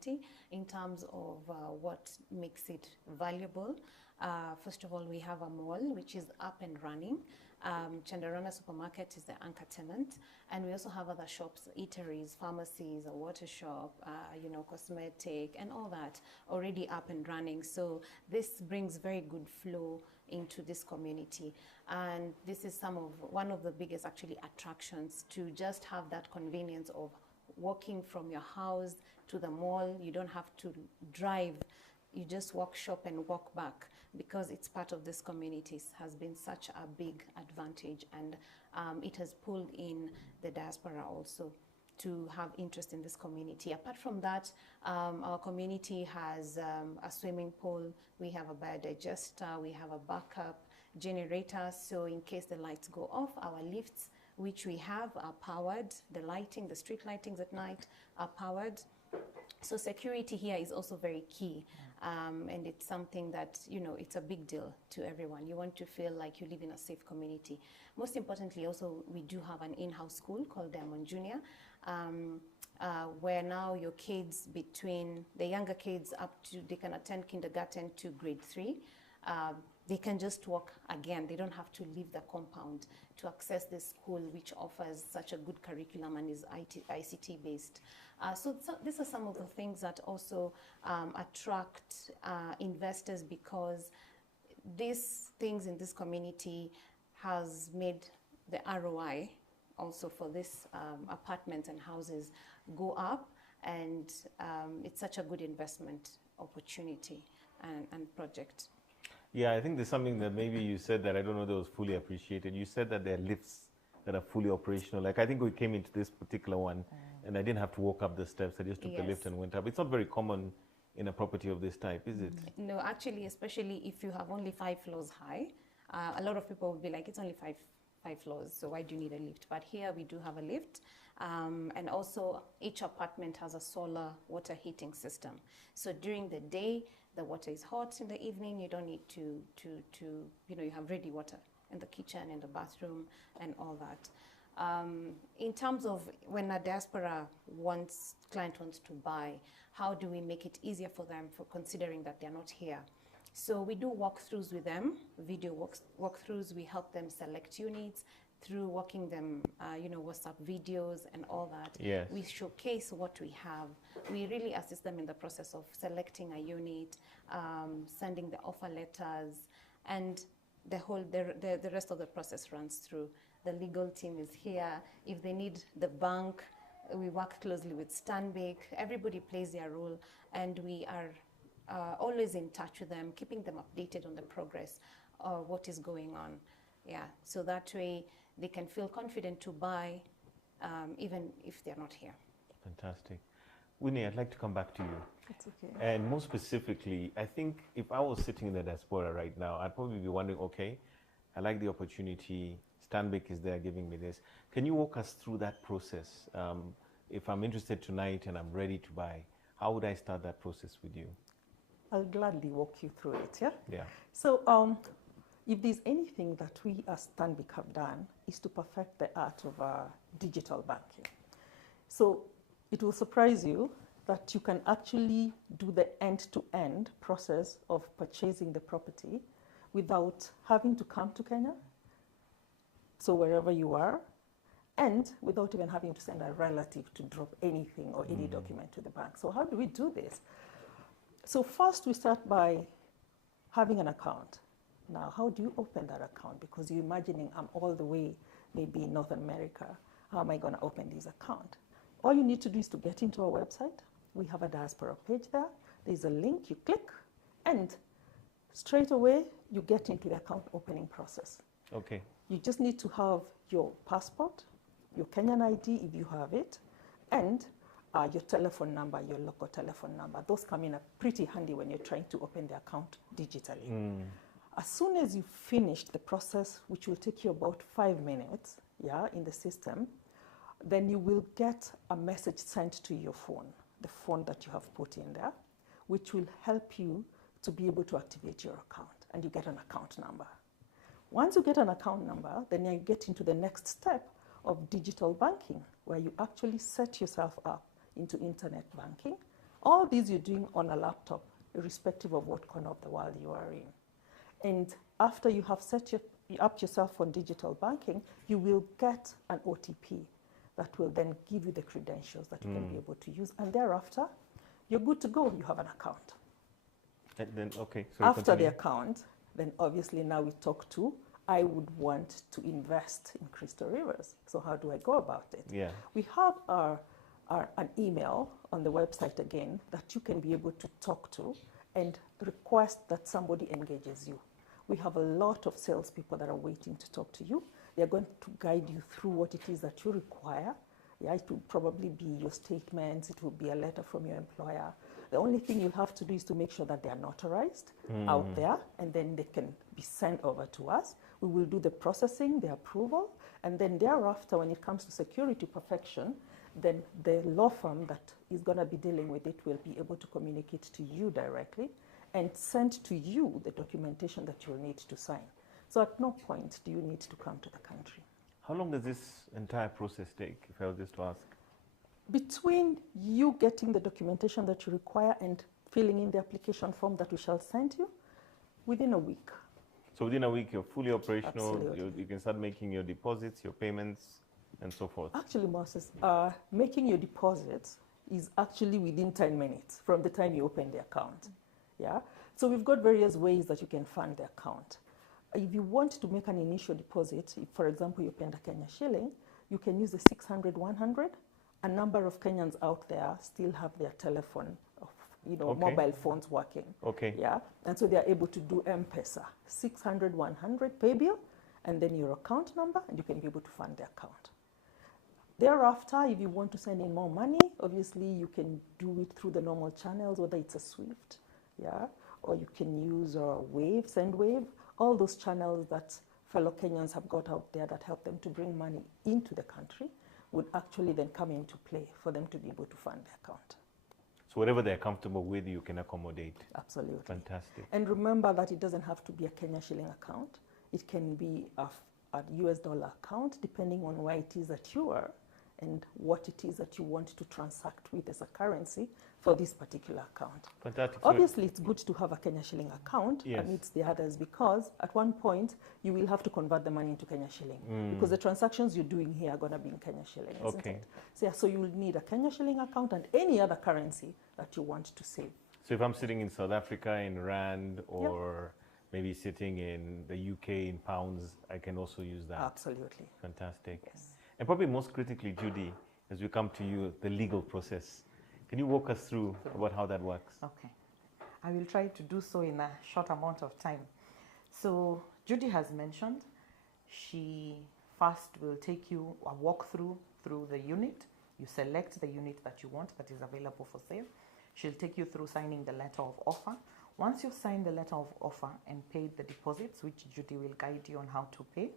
community in terms of what makes it valuable. First of all, we have a mall which is up and running. Chandarana Supermarket is the anchor tenant, and we also have other shops, eateries, pharmacies, a water shop, cosmetic, and all that already up and running. So this brings very good flow into this community, and this is one of the biggest actually attractions, to just have that convenience of walking from your house to the mall. You don't have to drive. You just walk, shop, and walk back, because it's part of this community. It has been such a big advantage, and it has pulled in the diaspora also to have interest in this community. Apart from that, our community has a swimming pool, we have a biodigester, we have a backup generator, so in case the lights go off, our lifts, which we have, are powered. The lighting, the street lightings at night are powered. So security here is also very key, and it's something that, it's a big deal to everyone. You want to feel like you live in a safe community. Most importantly, also, we do have an in-house school called Diamond Junior, where now your kids, between the younger kids up to, they can attend kindergarten to grade 3. They can just walk again. They don't have to leave the compound to access this school, which offers such a good curriculum and is ICT based. So these are some of the things that also attract investors, because these things in this community has made the ROI also for this apartments and houses go up, and it's such a good investment opportunity and project. Yeah, I think there's something that maybe you said that I don't know that was fully appreciated. You said that there are lifts that are fully operational. Like, I think we came into this particular one and I didn't have to walk up the steps. I just took the lift and went up. It's not very common in a property of this type, is it? No, actually, especially if you have only 5 floors high, a lot of people would be like, it's only five floors, so why do you need a lift? But here we do have a lift, and also each apartment has a solar water heating system. So during the day, the water is hot. In the evening, you don't need to you have ready water in the kitchen, in the bathroom, and all that. In terms of when a diaspora client wants to buy, how do we make it easier for them, for considering that they're not here? So we do walkthroughs with them, video walkthroughs. We help them select units through walking them, WhatsApp videos and all that. Yes. We showcase what we have. We really assist them in the process of selecting a unit, sending the offer letters, and the rest of the process runs through. The legal team is here. If they need the bank, we work closely with Stanbic. Everybody plays their role, and we are always in touch with them, keeping them updated on the progress of what is going on. Yeah, so that way they can feel confident to buy, even if they're not here. Fantastic. Winnie, I'd like to come back to you. That's okay. And more specifically, I think if I was sitting in the diaspora right now, I'd probably be wondering, okay, I like the opportunity. Stanbic is there giving me this. Can you walk us through that process? If I'm interested tonight and I'm ready to buy, how would I start that process with you? I'll gladly walk you through it, yeah? Yeah. So if there's anything that we as Stanbic have done, is to perfect the art of digital banking. So it will surprise you that you can actually do the end-to-end process of purchasing the property without having to come to Kenya, so wherever you are, and without even having to send a relative to drop anything or any document to the bank. So how do we do this? So first we start by having an account. Now, how do you open that account? Because you're imagining I'm all the way maybe in North America. How am I going to open this account? All you need to do is to get into our website. We have a diaspora page there. There's a link, you click, and straight away you get into the account opening process. Okay. You just need to have your passport, your Kenyan ID if you have it, and your telephone number, your local telephone number. Those come in pretty handy when you're trying to open the account digitally. As soon as you finish the process, which will take you about 5 minutes, in the system, then you will get a message sent to your phone, the phone that you have put in there, which will help you to be able to activate your account, and you get an account number. Once you get an account number, then you get into the next step of digital banking, where you actually set yourself up into internet banking, All these you're doing on a laptop, irrespective of what corner of the world you are in. And after you have set up yourself on digital banking, you will get an OTP that will then give you the credentials that you can be able to use. And thereafter, you're good to go. You have an account. And then, okay. So After the account, then obviously now we talk to, I would want to invest in Crystal Rivers. So how do I go about it? Yeah. We have an email on the website again that you can be able to talk to and request that somebody engages you. We have a lot of salespeople that are waiting to talk to you. They're going to guide you through what it is that you require. Yeah, it will probably be your statements, it will be a letter from your employer. The only thing you have to do is to make sure that they are notarized out there, and then they can be sent over to us. We will do the processing, the approval, and then thereafter, when it comes to security perfection, then the law firm that is going to be dealing with it will be able to communicate to you directly and send to you the documentation that you'll need to sign. So at no point do you need to come to the country. How long does this entire process take, if I was just to ask? Between you getting the documentation that you require and filling in the application form that we shall send you, within a week. So within a week, you're fully operational, Absolutely. you can start making your deposits, your payments, and so forth. Actually, Moses, making your deposits is actually within 10 minutes from the time you open the account. Yeah. So we've got various ways that you can fund the account. If you want to make an initial deposit, if, for example, you spend a Kenya shilling, you can use the 600, 100. A number of Kenyans out there still have their telephone, mobile phones working. Okay. Yeah. And so they are able to do M-Pesa, 600, 100 pay bill, and then your account number, and you can be able to fund the account. Thereafter, if you want to send in more money, obviously you can do it through the normal channels, whether it's a SWIFT, yeah, or you can use Wave, SendWave, all those channels that fellow Kenyans have got out there that help them to bring money into the country would actually then come into play for them to be able to fund the account. So whatever they're comfortable with, you can accommodate. Absolutely. Fantastic. And remember that it doesn't have to be a Kenya shilling account. It can be a US dollar account, depending on where it is that you are and what it is that you want to transact with as a currency for this particular account. Fantastic. Obviously, it's good to have a Kenya shilling account Yes. amidst the others, because at one point you will have to convert the money into Kenya shilling because the transactions you're doing here are going to be in Kenya shilling, isn't Okay. it? So, yeah, so you will need a Kenya shilling account and any other currency that you want to save. So if I'm sitting in South Africa in Rand, or maybe sitting in the UK in pounds, I can also use that. Absolutely. Fantastic. Yes. And probably most critically, Judy, as we come to you, the legal process. Can you walk us through about how that works? Okay. I will try to do so in a short amount of time. So Judy has mentioned she first will take you a walkthrough through the unit. You select the unit that you want that is available for sale. She'll take you through signing the letter of offer. Once you've signed the letter of offer and paid the deposits, which Judy will guide you on how to pay,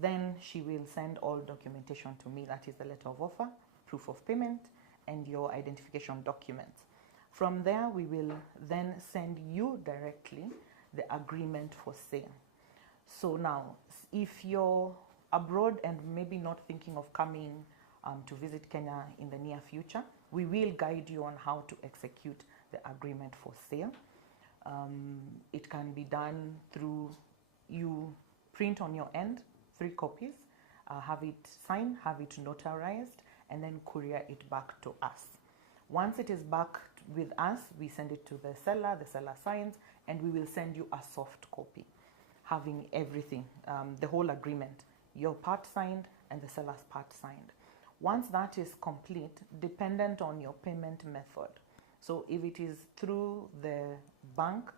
then she will send all documentation to me, that is the letter of offer, proof of payment, and your identification documents. From there, we will then send you directly the agreement for sale. So now, if you're abroad and maybe not thinking of coming to visit Kenya in the near future, we will guide you on how to execute the agreement for sale. It can be done through you print on your end 3 copies, have it signed, have it notarized, and then courier it back to us. Once it is back with us, we send it to the seller signs, and we will send you a soft copy, having everything, the whole agreement, your part signed and the seller's part signed. Once that is complete, dependent on your payment method. So if it is through the bank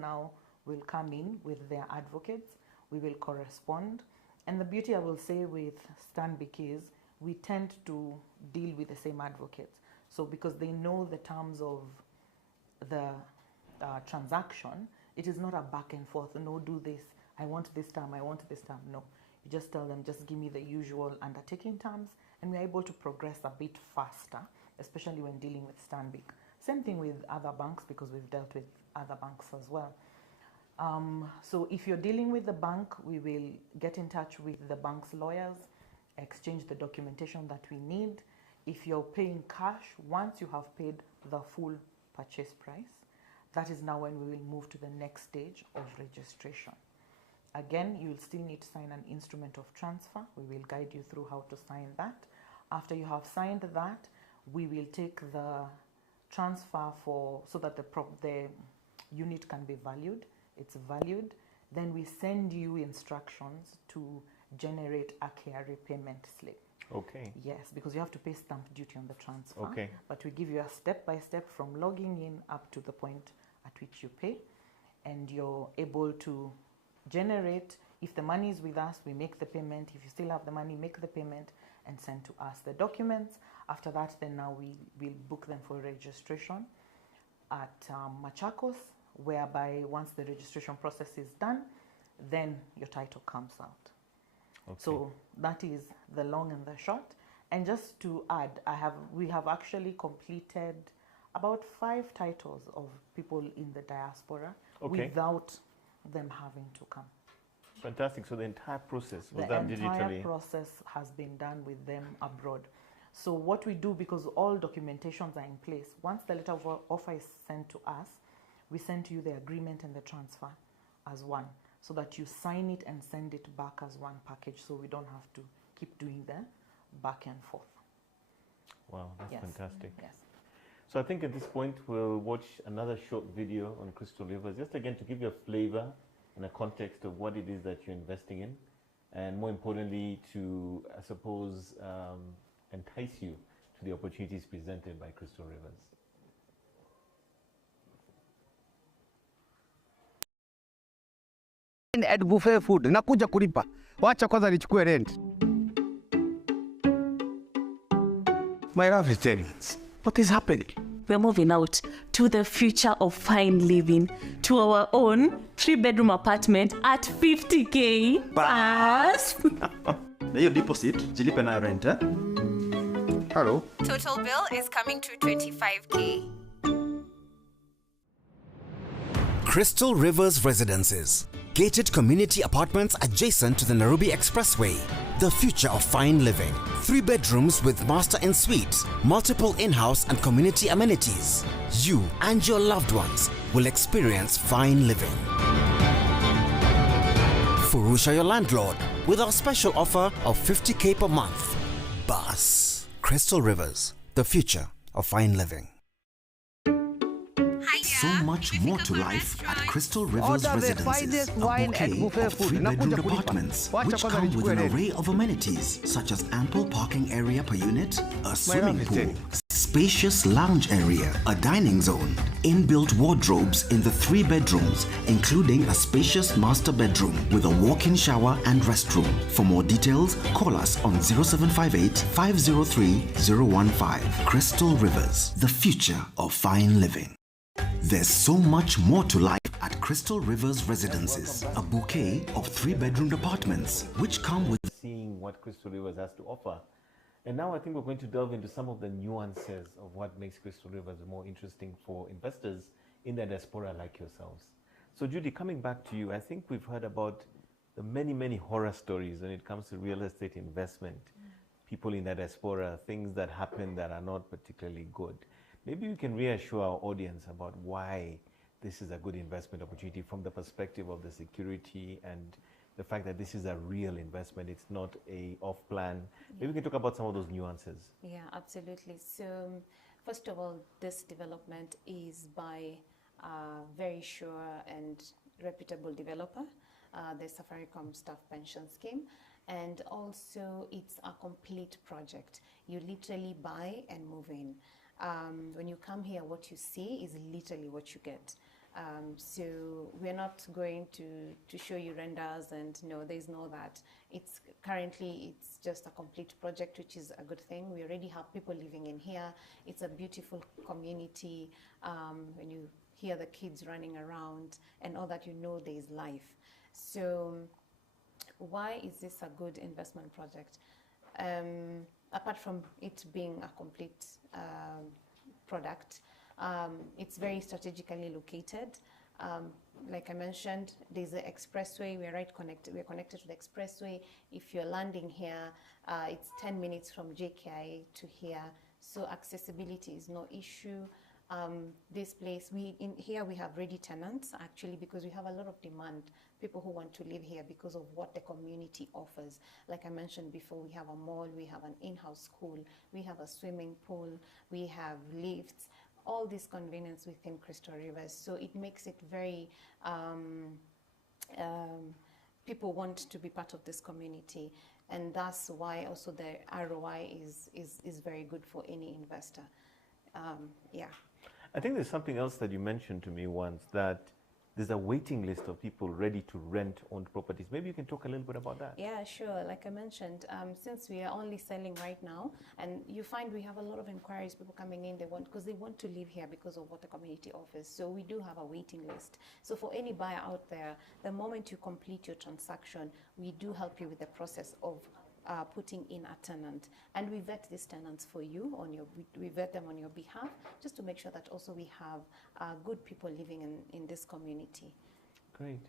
now will come in with their advocates, we will correspond. And the beauty, I will say, with Stanbic is we tend to deal with the same advocates. So because they know the terms of the transaction, it is not a back and forth. No, do this. I want this term. I want this term. No, you just tell them, just give me the usual undertaking terms, and we're able to progress a bit faster, especially when dealing with Stanbic. Same thing with other banks, because we've dealt with other banks as well. So if you're dealing with the bank, we will get in touch with the bank's lawyers, exchange the documentation that we need. If you're paying cash, once you have paid the full purchase price. That is now when we will move to the next stage of registration. Again, you will still need to sign an instrument of transfer. We will guide you through how to sign that. After you have signed that, we will take the transfer so that the unit can be valued. It's valued. Then we send you instructions to generate a KRA payment slip. Okay. Yes, because you have to pay stamp duty on the transfer. Okay. But we give you a step-by-step from logging in up to the point at which you pay. And you're able to generate, if the money is with us, we make the payment. If you still have the money, make the payment and send to us the documents. After that, then now we will book them for registration at Machakos, whereby once the registration process is done, then your title comes out. Okay. So that is the long and the short. And just to add, we have actually completed about 5 titles of people in the diaspora without them having to come. Fantastic. So the entire process was done digitally? The entire process has been done with them abroad. So what we do, because all documentations are in place, once the letter of offer is sent to us, we send to you the agreement and the transfer as one, so that you sign it and send it back as one package, so we don't have to keep doing the back and forth. Wow, that's fantastic. Yes. So I think at this point we'll watch another short video on Crystal Rivers, just again to give you a flavor and a context of what it is that you're investing in, and more importantly to, I suppose, entice you to the opportunities presented by Crystal Rivers. At buffet food nakuja kulipa, wacha kwanza nichukue rent. My love is telling us, what is happening? We're moving out to the future of fine living, to our own 3-bedroom apartment at 50K. Bas. Na hiyo deposit jilipe na rent, eh? Hello. Total bill is coming to 25K. Crystal Rivers Residences. Gated community apartments adjacent to the Nairobi Expressway. The future of fine living. 3 bedrooms with master en suites, multiple in-house and community amenities. You and your loved ones will experience fine living. Furusha your landlord with our special offer of 50K per month. Bus. Crystal Rivers. The future of fine living. So much more to life at Crystal Rivers Residences, a bouquet of 3-bedroom apartments which come with an array of amenities such as ample parking area per unit, a swimming pool, spacious lounge area, a dining zone, inbuilt wardrobes in the 3 bedrooms, including a spacious master bedroom with a walk-in shower and restroom. For more details, call us on 0758 503 015. Crystal Rivers, the future of fine living. There's so much more to life at Crystal Rivers Residences, a bouquet of 3-bedroom apartments which come with seeing what Crystal Rivers has to offer. And now I think we're going to delve into some of the nuances of what makes Crystal Rivers more interesting for investors in the diaspora like yourselves. So Judy, coming back to you, I think we've heard about the many horror stories when it comes to real estate investment. People in the diaspora, things that happen that are not particularly good. Maybe you can reassure our audience about why this is a good investment opportunity from the perspective of the security and the fact that this is a real investment. It's not a off-plan. Maybe we can talk about some of those nuances. Yeah, absolutely. So first of all, this development is by a very sure and reputable developer, the Safaricom Staff Pension Scheme. And also it's a complete project. You literally buy and move in. When you come here, what you see is literally what you get. So we're not going to show you renders, and no, there's no that. It's just a complete project, which is a good thing. We already have people living in here. It's a beautiful community. When you hear the kids running around and all that, you know there's life. So why is this a good investment project? Apart from it being a complete product, it's very strategically located. Like I mentioned, there's an expressway. We're connected to the expressway. If you're landing here, it's 10 minutes from JKI to here. So accessibility is no issue. this place, here we have ready tenants actually, because we have a lot of demand, people who want to live here because of what the community offers. Like I mentioned before, we have a mall, we have an in-house school, we have a swimming pool, we have lifts, all this convenience within Crystal Rivers. So it makes it very, people want to be part of this community. And that's why also the ROI is very good for any investor. Yeah. I think there's something else that you mentioned to me once, that there's a waiting list of people ready to rent owned properties. Maybe you can talk a little bit about that. Yeah, sure. Like I mentioned, since we are only selling right now, and you find we have a lot of inquiries, people coming in, because they want to live here because of what the community offers. So we do have a waiting list. So for any buyer out there, the moment you complete your transaction, we do help you with the process of putting in a tenant, and we vet these tenants for you we vet them on your behalf, just to make sure that also we have good people living in this community. Great.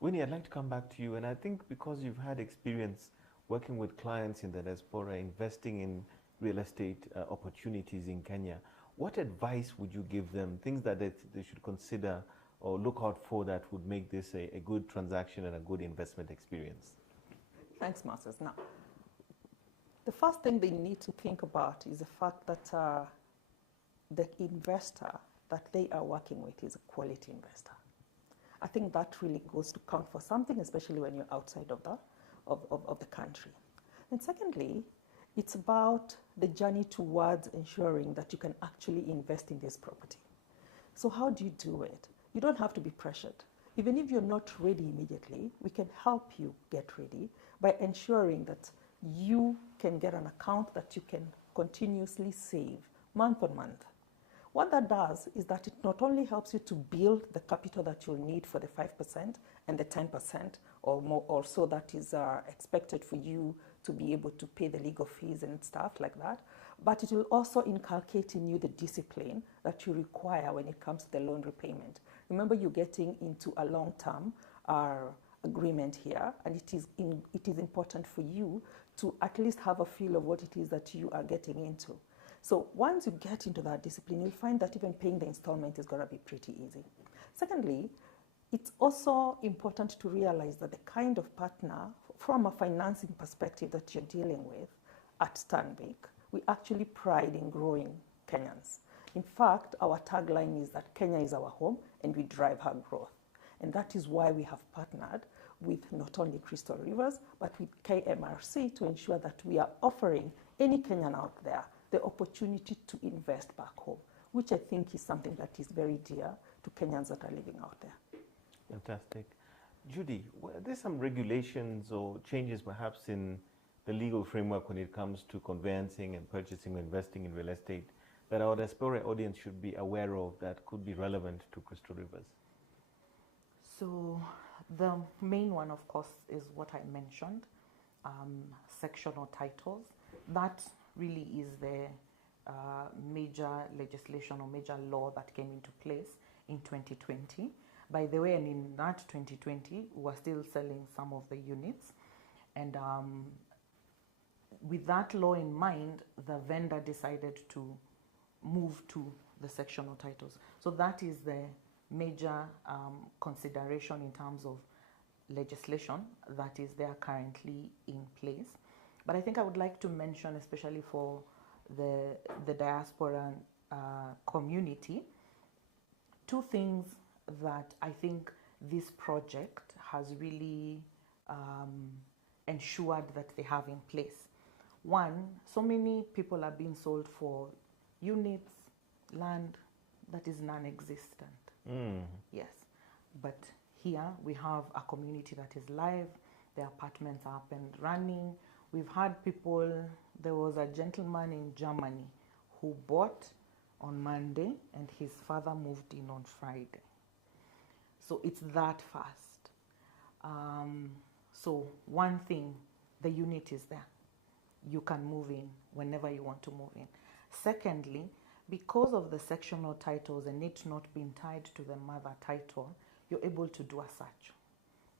Winnie, I'd like to come back to you, and I think because you've had experience working with clients in the diaspora, investing in real estate opportunities in Kenya, what advice would you give them, things that they should consider or look out for that would make this a good transaction and a good investment experience? Thanks, Masters. Now, the first thing they need to think about is the fact that the investor that they are working with is a quality investor. I think that really goes to count for something, especially when you're outside of the country. And secondly, it's about the journey towards ensuring that you can actually invest in this property. So how do you do it? You don't have to be pressured. Even if you're not ready immediately, we can help you get ready by ensuring that you can get an account that you can continuously save month on month. What that does is that it not only helps you to build the capital that you'll need for the 5% and the 10% or more or so that is expected for you to be able to pay the legal fees and stuff like that, but it will also inculcate in you the discipline that you require when it comes to the loan repayment. Remember, you're getting into a long-term agreement here, and it is important for you to at least have a feel of what it is that you are getting into. So once you get into that discipline, you'll find that even paying the installment is going to be pretty easy. Secondly, it's also important to realize that the kind of partner, from a financing perspective, that you're dealing with at Stanbic, we actually pride in growing Kenyans. In fact, our tagline is that Kenya is our home and we drive her growth. And that is why we have partnered with not only Crystal Rivers, but with KMRC to ensure that we are offering any Kenyan out there the opportunity to invest back home, which I think is something that is very dear to Kenyans that are living out there. Fantastic. Judy, there's some regulations or changes perhaps in the legal framework when it comes to conveyancing and purchasing or investing in real estate that our diaspora audience should be aware of that could be relevant to Crystal Rivers? So the main one, of course, is what I mentioned, sectional titles. That really is the major legislation or major law that came into place in 2020. By the way, and in that 2020, we were still selling some of the units. And with that law in mind, the vendor decided to move to the sectional titles. So that is the major consideration in terms of legislation that is there currently in place. But I think I would like to mention, especially for the diaspora community, two things that I think this project has really ensured that they have in place. One, so many people are being sold for units, land that is non-existent. Yes, but here we have a community that is live, the apartments are up and running. We've had people, there was a gentleman in Germany who bought on Monday and his father moved in on Friday. So it's that fast. So one thing, the unit is there. You can move in whenever you want to move in. Secondly, because of the sectional titles and it not being tied to the mother title, you're able to do a search.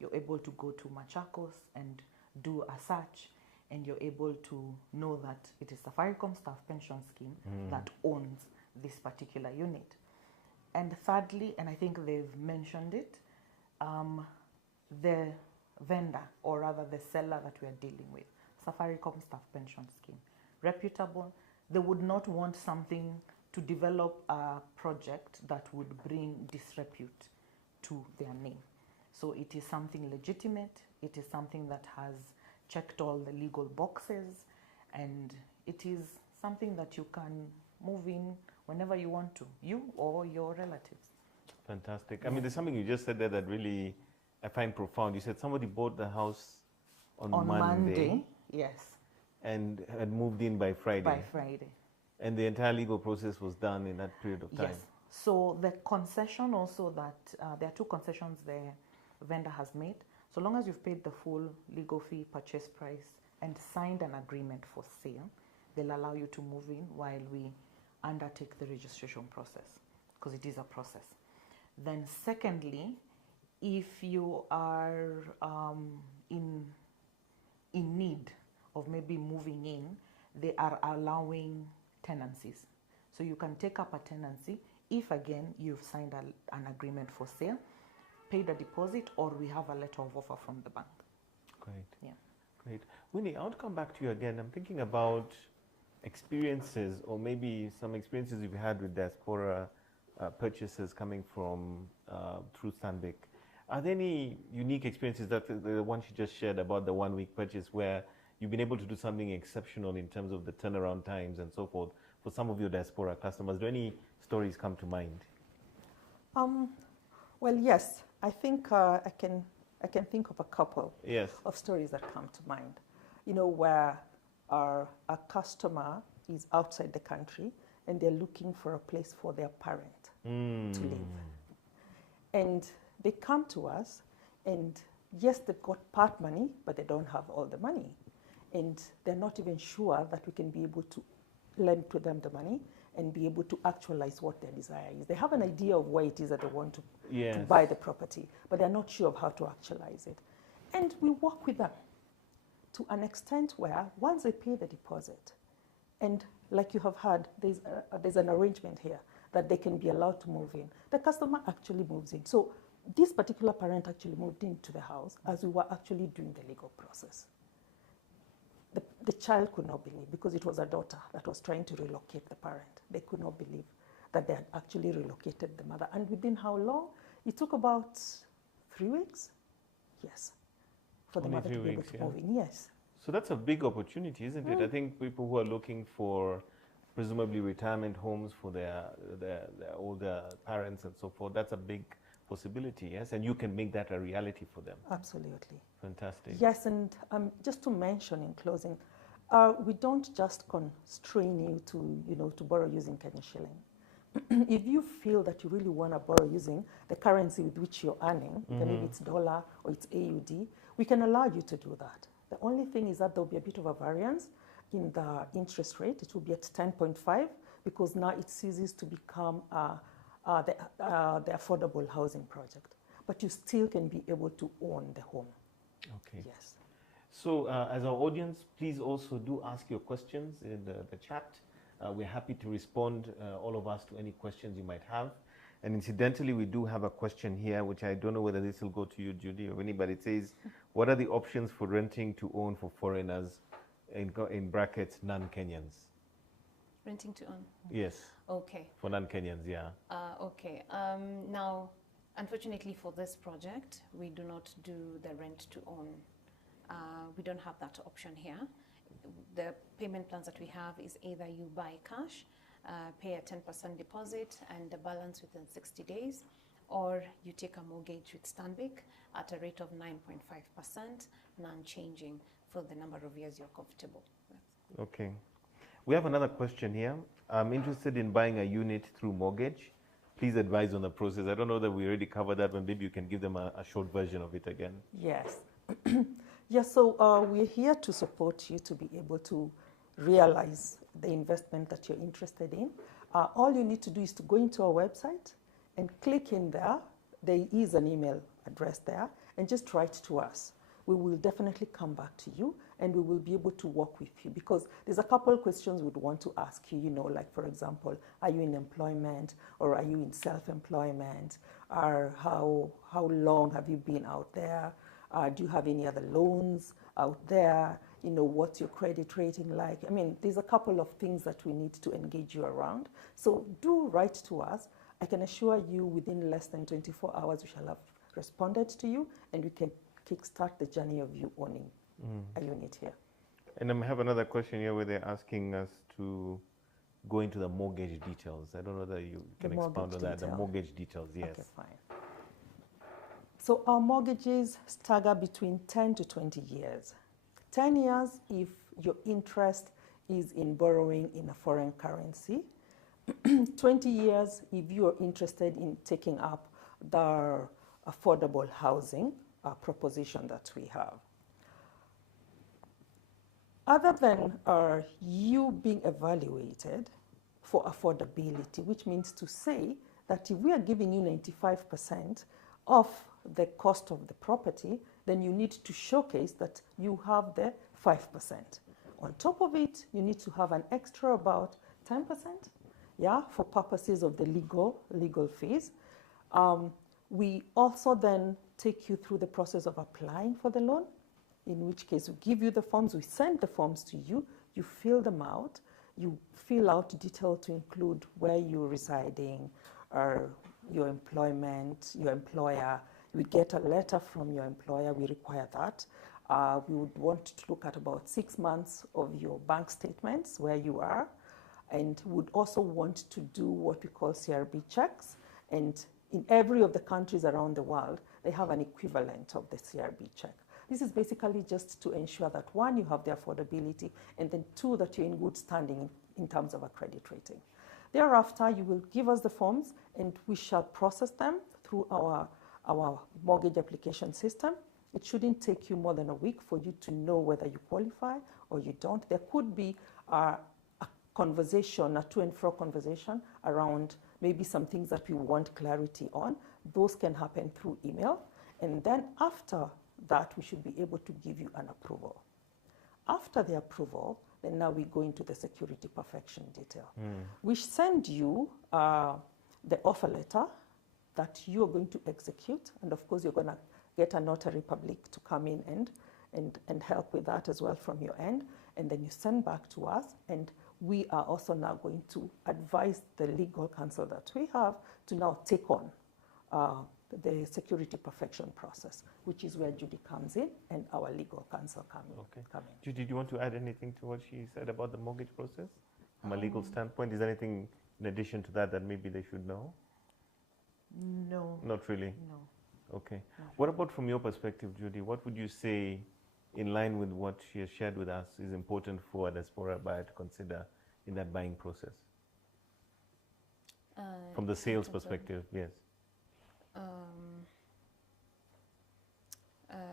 You're able to go to Machakos and do a search, and you're able to know that it is Safaricom Staff Pension Scheme that owns this particular unit. And thirdly, and I think they've mentioned it, the vendor, or rather the seller that we are dealing with, Safaricom Staff Pension Scheme, reputable. They would not want something to develop a project that would bring disrepute to their name. So it is something legitimate, it is something that has checked all the legal boxes, and it is something that you can move in whenever you want to, you or your relatives. Fantastic. I mean, there's something you just said there that really I find profound. You said somebody bought the house on Monday. Yes. And had moved in by Friday. By Friday. And the entire legal process was done in that period of time. Yes. So the concession also that, there are two concessions the vendor has made. So long as you've paid the full legal fee, purchase price, and signed an agreement for sale, they'll allow you to move in while we undertake the registration process, because it is a process. Then secondly, if you are in need of maybe moving in, they are allowing tenancies. So you can take up a tenancy if, again, you've signed an agreement for sale, paid a deposit, or we have a letter of offer from the bank. Great. Yeah. Great. Winnie, I want to come back to you again. I'm thinking about experiences, or maybe some experiences you've had with Diaspora purchases coming from through Stanbic. Are there any unique experiences that the one she just shared about the 1 week purchase where you've been able to do something exceptional in terms of the turnaround times and so forth for some of your Diaspora customers? Do any stories come to mind? Well, yes. I think I can think of a couple of stories that come to mind. You know, where a customer is outside the country and they're looking for a place for their parent to live. And they come to us, and yes, they've got part money, but they don't have all the money. And they're not even sure that we can be able to lend to them the money and be able to actualize what their desire is. They have an idea of where it is that they want to buy the property, but they're not sure of how to actualize it. And we work with them to an extent where once they pay the deposit, and like you have heard, there's an arrangement here that they can be allowed to move in. The customer actually moves in. So this particular parent actually moved into the house as we were actually doing the legal process. The child could not believe, because it was a daughter that was trying to relocate the parent. They could not believe that they had actually relocated the mother. And within how long? It took about 3 weeks? Yes. For the mother to be able to move in, yes. So that's a big opportunity, isn't it? I think people who are looking for presumably retirement homes for their older parents and so forth, that's a big possibility, yes? And you can make that a reality for them. Absolutely. Fantastic. Yes, and just to mention in closing, we don't just constrain you to borrow using Kenyan shilling. If you feel that you really want to borrow using the currency with which you're earning, maybe it's dollar or it's AUD, we can allow you to do that. The only thing is that there'll be a bit of a variance in the interest rate. It will be at 10.5 because now it ceases to become the affordable housing project. But you still can be able to own the home. Okay. Yes. So as our audience, please also do ask your questions in the chat. We're happy to respond, all of us, to any questions you might have. And incidentally, we do have a question here, which I don't know whether this will go to you, Judy, or anybody. It says, what are the options for renting to own for foreigners, in brackets, non-Kenyans? Renting to own? Yes. Okay. For non-Kenyans, yeah. Okay. Now, unfortunately for this project, we do not do the rent to own. We don't have that option here. The payment plans that we have is either you buy cash, pay a 10% deposit and the balance within 60 days, or you take a mortgage with Stanbic at a rate of 9.5%, non-changing for the number of years you're comfortable with. Okay. We have another question here. I'm interested in buying a unit through mortgage. Please advise on the process. I don't know that we already covered that, but maybe you can give them a short version of it again. Yes. Yes, so we're here to support you to be able to realize the investment that you're interested in. All you need to do is to go into our website and click in there. There is an email address there, and just write to us. We will definitely come back to you and we will be able to work with you, because there's a couple of questions we'd want to ask you, you know, like for example, are you in employment or are you in self-employment? Or how long have you been out there? Do you have any other loans out there? You know, what's your credit rating like? I mean, there's a couple of things that we need to engage you around. So do write to us. I can assure you within less than 24 hours we shall have responded to you, and we can kickstart the journey of you owning a unit here. And I have another question here where they're asking us to go into the mortgage details. I don't know whether you can expound on that. The mortgage details, yes. Okay, fine. So our mortgages stagger between 10 to 20 years. 10 years if your interest is in borrowing in a foreign currency. 20 years if you are interested in taking up the affordable housing proposition that we have. Other than you being evaluated for affordability, which means to say that if we are giving you 95% of the cost of the property, then you need to showcase that you have the 5%. On top of it, you need to have an extra about 10%, yeah, for purposes of the legal fees. We also then take you through the process of applying for the loan, in which case we give you the forms, we send the forms to you, you fill them out, you fill out detail to include where you're residing, or your employment, your employer. We get a letter from your employer, we require that. We would want to look at about 6 months of your bank statements where you are, and would also want to do what we call CRB checks. And in every of the countries around the world, they have an equivalent of the CRB check. This is basically just to ensure that, one, you have the affordability, and then two, that you're in good standing in terms of a credit rating. Thereafter, you will give us the forms, and we shall process them through our mortgage application system. It shouldn't take you more than a week for you to know whether you qualify or you don't. There could be a conversation, a to and fro conversation around maybe some things that we want clarity on. Those can happen through email. And then after that, we should be able to give you an approval. After the approval, then now we go into the security perfection detail. We send you the offer letter that you're going to execute. And of course, you're going to get a notary public to come in and help with that as well from your end. And then you send back to us. And we are also now going to advise the legal counsel that we have to now take on the security perfection process, which is where Judy comes in and our legal counsel come in. Judy, do you want to add anything to what she said about the mortgage process from a legal standpoint? Is there anything in addition to that that maybe they should know? No. Not really? No. Okay. What about from your perspective, Judy? What would you say, in line with what she has shared with us, is important for a diaspora buyer to consider in that buying process? From the sales perspective, yes.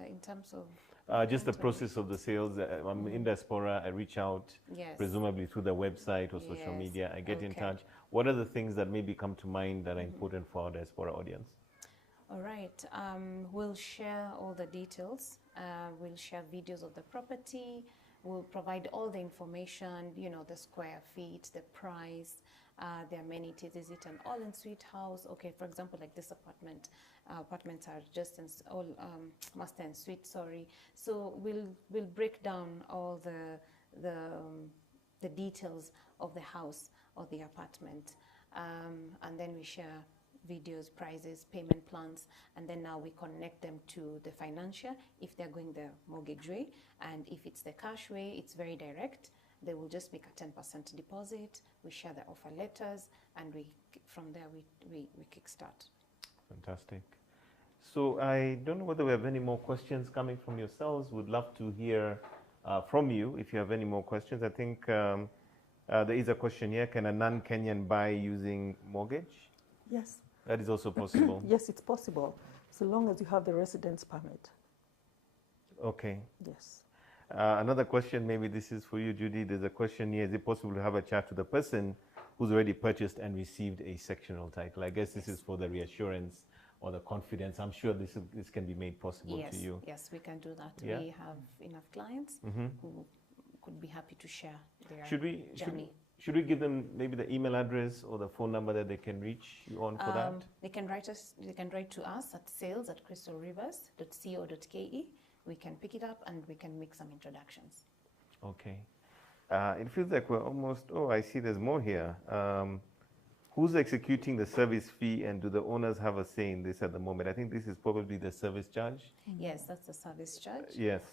In terms of? Just the process of the sales. I'm in diaspora, I reach out, presumably through the website or social media, I get in touch. What are the things that maybe come to mind that are important for our diaspora audience? All right, we'll share all the details. We'll share videos of the property. We'll provide all the information, you know, the square feet, the price, the amenities. Is it an all-in-suite house? Okay, for example, like this apartment, apartments are just all master and suite, sorry. So we'll break down all the details of the house or the apartment, and then we share videos, prices, payment plans, and then now we connect them to the financier if they're going the mortgage way, and if it's the cash way, it's very direct. They will just make a 10% deposit. We share the offer letters, and from there we kickstart. Fantastic. So I don't know whether we have any more questions coming from yourselves. Would love to hear from you if you have any more questions. I think there is a question here. Can a non-Kenyan buy using mortgage? Yes. That is also possible. Yes, it's possible, so long as you have the residence permit. Okay. Yes. Another question, maybe this is for you, Judy. There's a question here. Is it possible to have a chat to the person who's already purchased and received a sectional title? I guess this is for the reassurance or the confidence. I'm sure this can be made possible Yes, to you. yes, we can do that. Yeah? We have enough clients who could be happy to share their journey. Should we give them maybe the email address or the phone number that they can reach you on for that? They can write to us at sales@crystalrivers.co.ke. We can pick it up and we can make some introductions. Okay. It feels like we're almost, I see there's more here. Who's executing the service fee, and do the owners have a say in this at the moment? I think this is probably the service charge. Yes, that's the service charge. Yes.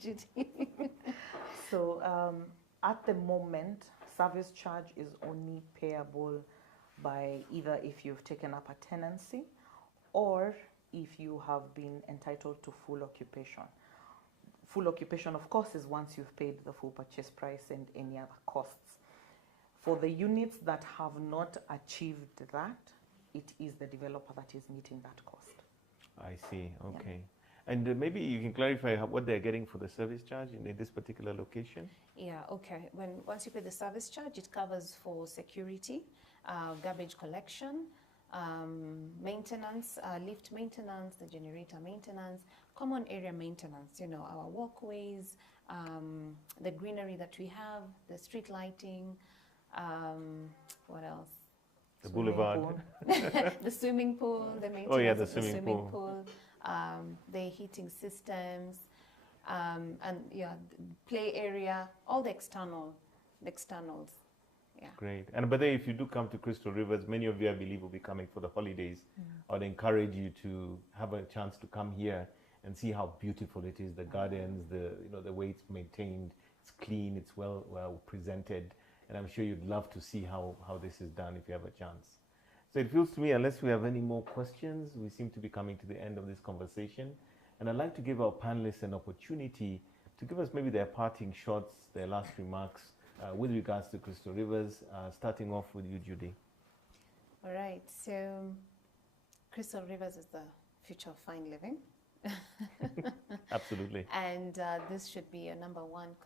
Judy. So at the moment, service charge is only payable by either if you've taken up a tenancy or if you have been entitled to full occupation. Full occupation, of course, is once you've paid the full purchase price and any other costs. For the units that have not achieved that, it is the developer that is meeting that cost. I see. Okay. Yeah. And maybe you can clarify what they're getting for the service charge in this particular location? Yeah, okay. Once you pay the service charge, it covers for security, garbage collection, maintenance, lift maintenance, the generator maintenance, common area maintenance, our walkways, the greenery that we have, the street lighting, what else? The boulevard. The swimming pool, the maintenance of the swimming pool, the heating systems, and the play area, all the externals. Yeah. Great. But then if you do come to Crystal Rivers, many of you, I believe, will be coming for the holidays. I would encourage you to have a chance to come here and see how beautiful it is, the gardens, the way it's maintained, it's clean, it's well presented. And I'm sure you'd love to see how this is done if you have a chance. So it feels to me, unless we have any more questions, we seem to be coming to the end of this conversation. And I'd like to give our panelists an opportunity to give us maybe their parting shots, their last remarks with regards to Crystal Rivers, starting off with you, Judy. All right. So Crystal Rivers is the future of fine living. Absolutely. And this should be your number one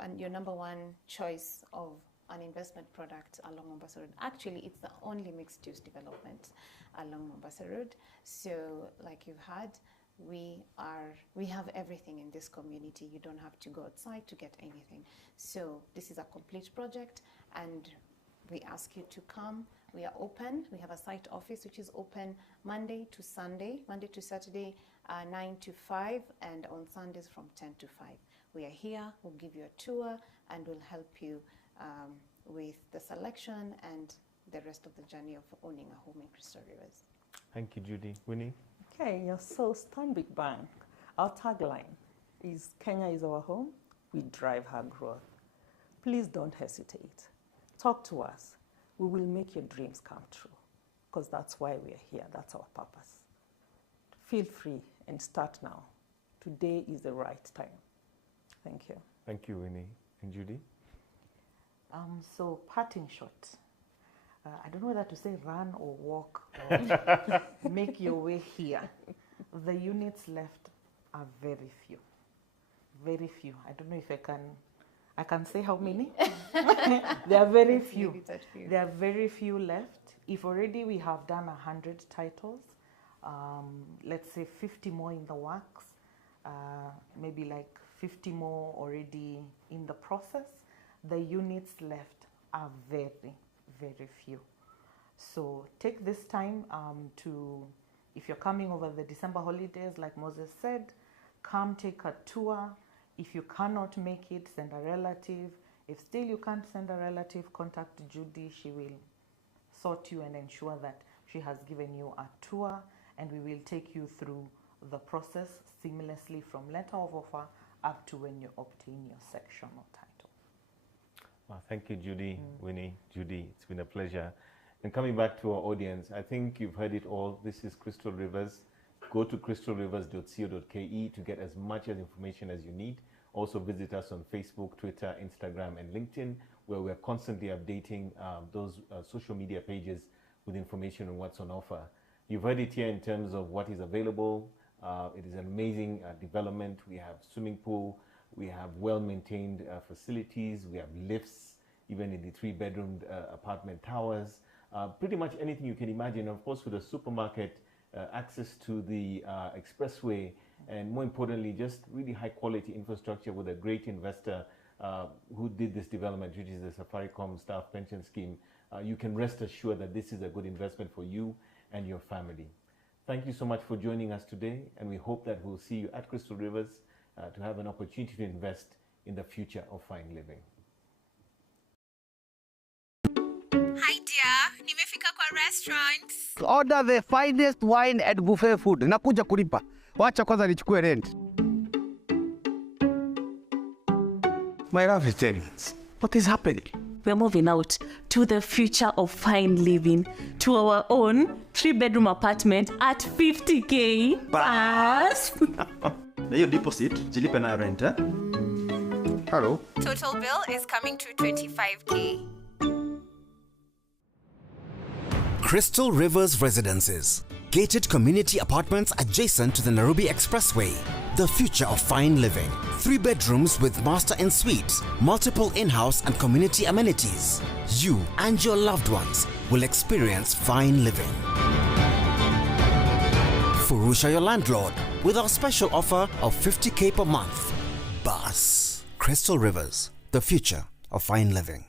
and your number one choice of an investment product along Mombasa Road. Actually, it's the only mixed-use development along Mombasa Road. So, like you've heard, we have everything in this community. You don't have to go outside to get anything. So this is a complete project, and we ask you to come. We are open. We have a site office which is open Monday to Saturday, 9 to 5, and on Sundays from 10 to 5. We are here. We'll give you a tour, and we'll help you with the selection and the rest of the journey of owning a home in Crystal Rivers. Thank you, Judy. Winnie? Okay, so Stanbic Bank, our tagline is Kenya is our home, we drive her growth. Please don't hesitate. Talk to us. We will make your dreams come true, because that's why we are here. That's our purpose. Feel free and start now. Today is the right time. Thank you. Thank you, Winnie. And Judy? So parting shot. I don't know whether to say run or walk or make your way here. The units left are very few. Very few. I don't know if I can say how many. There are very few. There are very few left. If already we have done 100 titles, let's say 50 more in the works, maybe like 50 more already in the process, the units left are very, very few. So take this time if you're coming over the December holidays, like Moses said, come take a tour. If you cannot make it, send a relative. If still you can't send a relative, contact Judy. She will sort you and ensure that she has given you a tour, and we will take you through the process seamlessly from letter of offer up to when you obtain your section or title. Well, thank you, Judy, Winnie, Judy. It's been a pleasure. And coming back to our audience, I think you've heard it all. This is Crystal Rivers. Go to crystalrivers.co.ke to get as much information as you need. Also visit us on Facebook, Twitter, Instagram, and LinkedIn, where we're constantly updating those social media pages with information on what's on offer. You've heard it here in terms of what is available. It is an amazing development. We have swimming pool. We have well-maintained facilities. We have lifts, even in the 3-bedroom apartment towers. pretty much anything you can imagine. Of course, with a supermarket, access to the expressway, and more importantly, just really high quality infrastructure with a great investor who did this development, which is the Safaricom Staff Pension Scheme. You can rest assured that this is a good investment for you and your family. Thank you so much for joining us today, and we hope that we'll see you at Crystal Rivers to have an opportunity to invest in the future of fine living. Hi dear, nimefika kwa restaurant. Order the finest wine and buffet food. Nakuja kulipa. Wacha kwanza nichukue rent. My love is tenants. What is happening? We're moving out to the future of fine living, to our own 3-bedroom apartment at 50K. Pass. Na hiyo deposit jilipe na rent eh? Hello. Total bill is coming to 25K. Crystal Rivers Residences. Gated community apartments adjacent to the Nairobi Expressway. The future of fine living. 3 bedrooms with master en suites, multiple in-house and community amenities. You and your loved ones will experience fine living. Furusha your landlord with our special offer of 50K per month. Bus. Crystal Rivers. The future of fine living.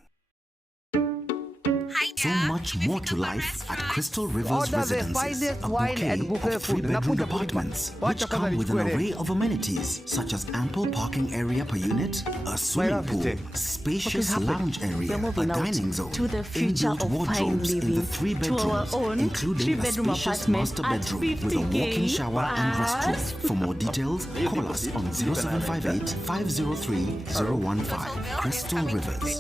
So much more to life at Crystal Rivers Residences, a bouquet of 3-bedroom apartments which come with an array of amenities such as ample parking area per unit, a swimming pool, spacious lounge area, a dining zone, to the future inbuilt of wardrobes fine in the living, 3 to our bedrooms, own including a 3-bedroom spacious apartment master at bedroom with a 50K. walk-in shower and restroom. For more details, call us on 0758 503 015. Crystal Rivers.